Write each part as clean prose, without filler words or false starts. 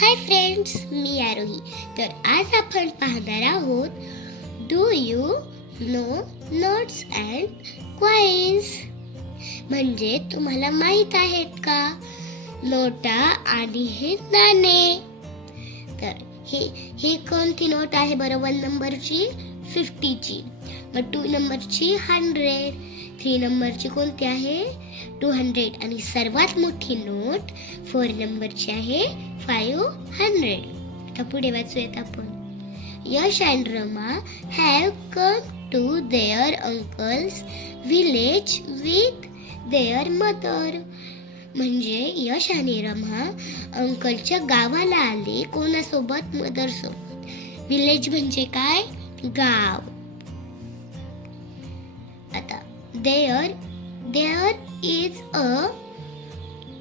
Hi friends, मी आरोही. तर आज आपण पाहणार आहोत do you know notes and coins. म्हणजे तुम्हाला माहित आहेत का नोटा आणि हे नाणे. तर ही कोणती नोट आहे बरं? 1 नंबरची 50ची, मग 2 नंबरची 100, 3 नंबरची कोणती आहे 200 आणि सर्वात मोठी नोट 4 नंबरची आहे 500. आता पुढे वाचूयात आपण. Yash and Rama have come to their uncle's village with their mother. म्हणजे यश आणि रमा अंकलच्या गावाला आले. कोणासोबत? मदर सोबत. विलेज म्हणजे काय? गाव. आता there is a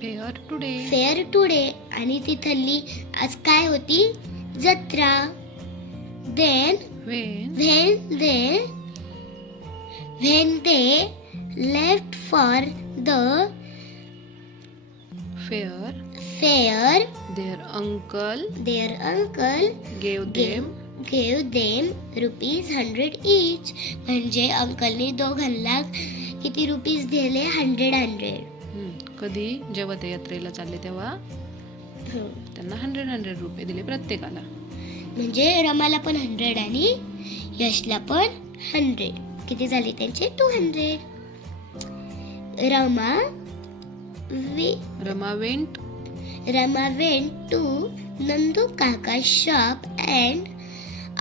fair today आणि तिथली आज काय होती? जत्रा. Then when they left for the fair their uncle gave them ₹100 each. म्हणजे अंकलने दोघांना किती रुपीज दिले? 100. कधी? जेव्हा ते यात्रेला चालले तेव्हा त्यांना 100 रुपये दिले प्रत्येकाला. म्हणजे रमाला पण 100 आणि यशला पण 100. किती झाले त्यांचे? 200. Rama went to Nandu Kaka's shop and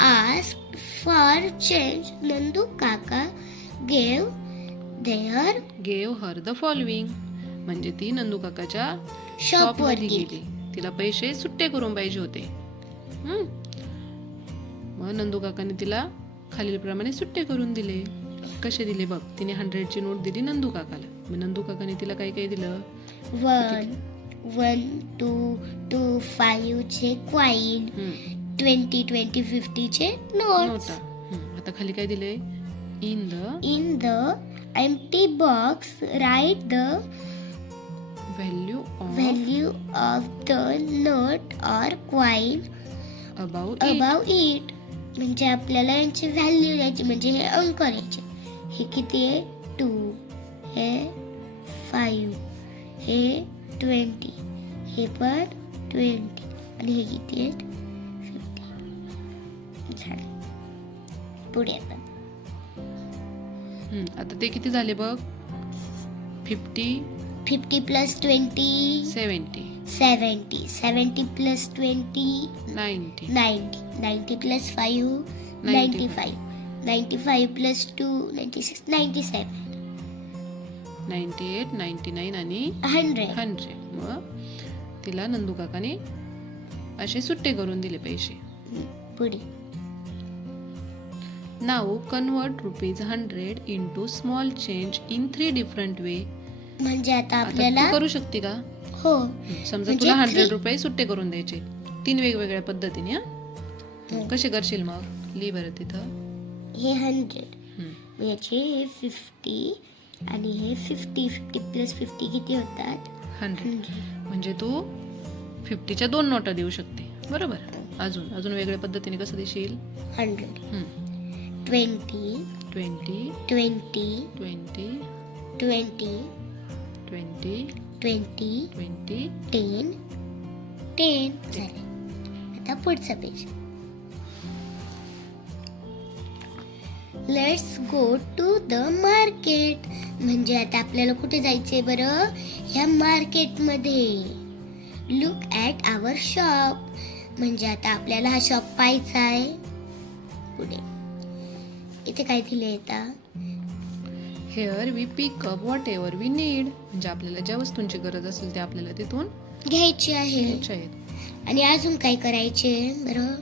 asked for change. Nandu Kaka gave her the following. म्हणजे ती नंदू काकाच्या शॉप वर गेली. तिला पैसे सुट्टे करून पाहिजे होते. मग नंदू काकाने तिला खालील प्रमाणे सुट्टे करून दिले. कसे दिले बघ? तिने 100ची नोट दिली नंदू काकाला. मग नंदू काकाने तिला काय काय दिलं? 1, 2, 5 चे कॉइन, 20, 50 चे नोट्स. आता खाली काय दिले? In the empty box write the value of the note or coin above it. म्हणजे आपल्याला यांची व्हॅल्यू द्यायची, म्हणजे हे अंक द्यायचे. हे किती आहे? 2, हे 5, हे 20, हे पण 20 आणि हे किती आहे? 50. झाले. पुढे आपण आता ते किती झाले बघ? 50 plus 20 70 plus 20 90 plus 5 95 plus 2 96 97 98 99 आणि 100. मग तिला नंदू काकाने असे सुट्टे करून दिले पैसे. पुढे now convert ₹100 into small change in 3 different way. म्हणजे आता आपल्याला करू शकते का? हो. समजा तुला 100 रुपये सुट्टे करून द्यायचे 3 वेगवेगळ्या पद्धतीने. कसे करशील मग? लिहि बरं तिथं. हे 100 याचे हे 50 आणि हे 50 प्लस 50 किती होतात? 100. म्हणजे तू 50च्या 2 नोटा देऊ शकते. बरोबर. अजून वेगळ्या पद्धतीने कसं देशील? 100 20 20 20 20 20 20 20 20 10 झाले. आता पुढचा page. Let's go to the market. म्हणजे आता आपल्याला कुठे जायचंय बरं? ह्या मार्केटमध्ये. Look at our shop. म्हणजे आता आपल्याला हा शॉप पाहायचा आहे. पुढे इथे काय दिले? आता Here we pick up whatever we need. म्हणजे आपल्याला ज्या वस्तूंची गरज असेल ते आपल्याला तिथून घ्यायची आहे. आणि अजून काय करायचे बरं?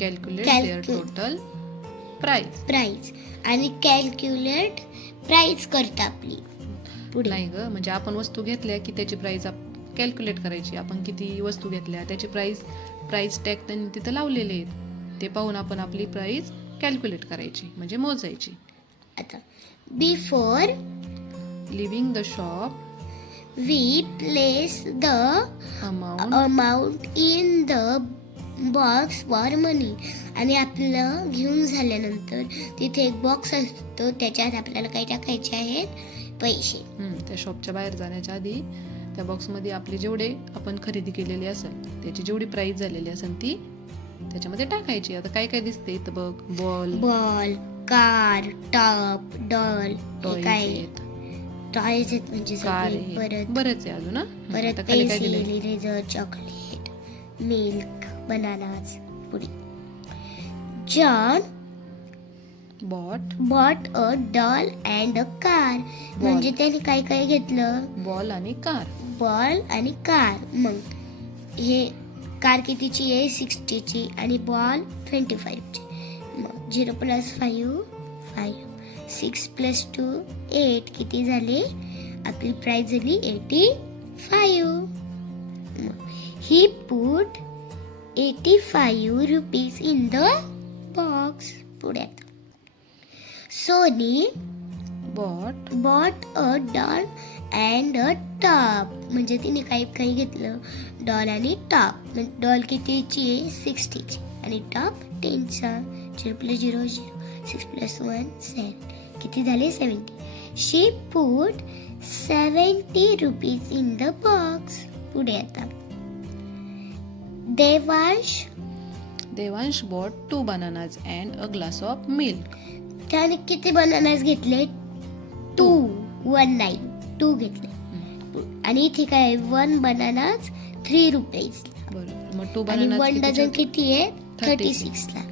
Calculate their total price. आणि कॅल्क्युलेट प्राइस करता आपली. पुढे नाही ग, म्हणजे आपण वस्तू घेतल्या की त्याची प्राइस कॅल्क्युलेट करायची. आपण किती वस्तू घेतल्या त्याची प्राइस टॅग त्यांनी तिथं लावलेले आहेत. ते पाहून आपण आपली प्राइस कॅल्क्युलेट करायची, म्हणजे मोजायची. आता before living the shop we place the amount amount in the box for money. आणि आपलं घेऊन झाल्यानंतर तिथे एक बॉक्स असतो, त्याच्यात आपल्याला काही टाकायचे आहेत पैसे. त्या शॉपच्या बाहेर जाण्याच्या आधी त्या बॉक्समध्ये आपली जेवढे आपण खरेदी केलेली असेल त्याची जेवढी प्राइस झालेली असेल ती त्याच्यामध्ये टाकायची. आता काय काय दिसते इथं बघ, बॉल, कार, टॉप, डॉल, काय टॉयज आहेत म्हणजे कार सगळे. परत बरेच आहे अजून ना. परत आता खाली काय पेन्सिल, दिलंय? इरेजर, चॉकलेट, मिल्क, बनानाज, पुडी. John bought a doll and a car. म्हणजे त्याने काय काय घेतलं? बॉल आणि कार. बॉल आणि कार. मग हे कार कितीची आहे? 60 ची आणि बॉल 25 ची. मग 0 + 5 5, 6 + 2 8. किती झाले? आपली प्राइस झाली 85. He put 85 rupees in the box. पुढे Soni bought a doll and a top. म्हणजे तिने काही घेतलं, डॉल आणि टॉप. डॉल कितीची आहे? 60 ची आणि टॉप 10 चा. 0 + 0 0, 6 + 1 7. किती झाले? 70. She put 70 rupees in the box. पुढे आता Devansh bought 2 bananas and a glass of milk. त्याने किती बनानास घेतले? 2 घेतले. आणि इथे काय? 1 बनानास 3 रुपीज. बरोबर. मग 2 आणि bananas 1 डझन किती आहे? 36 ला.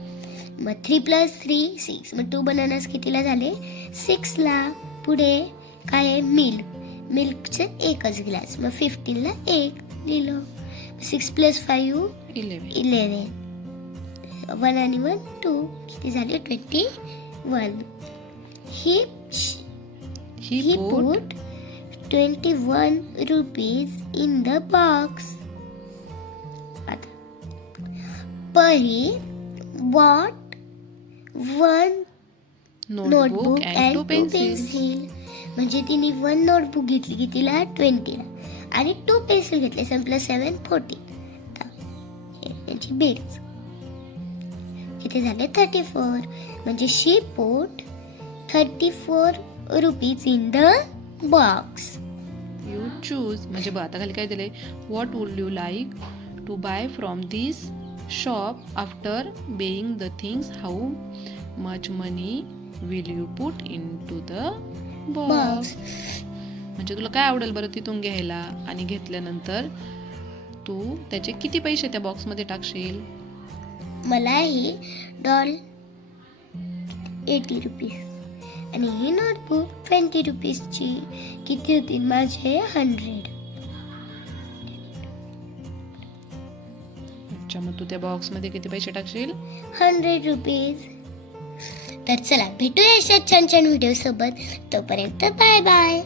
मग 3 + 3 6. मग 2 बनानास कितीला झाले? 6 ला. पुढे काय आहे? मिल्कचे एकच ग्लास. मग 15 ला 1 लिहिलं. 6 + 5 11. 1 आणि 1 2. किती झाले? 21. He put 21 rupees in the box. Pari bought 1 notebook and 2 pencil. म्हणजे तिने 1 नोटबुक घेतली कितीला? 20 ला. आणि 2 पेन्सिल घेतले. 7 + 7 14. यांची बेरीज किती झाले? 34. म्हणजे she put 34 rupees in the box. You choose. म्हणजे बघ आता खाली काय दिले? What would you like to buy from this shop after being the things. How much money will you put into the box. म्हणजे तुला काय आवडेल बरं तिथून घ्यायला, आणि घेतल्यानंतर तू त्याचे किती पैसे त्या बॉक्स मध्ये टाकशील? मला ही डॉल 80 रुपीज आणि ही नोटबुक 20 रुपीजची. किती होतील माझे? 100. अच्छा, मग तू त्या बॉक्स मध्ये किती पैसे टाकशील? 100 रुपीज. तर चला भेटूया अशा छान छान व्हिडिओ सोबत. तोपर्यंत बाय बाय.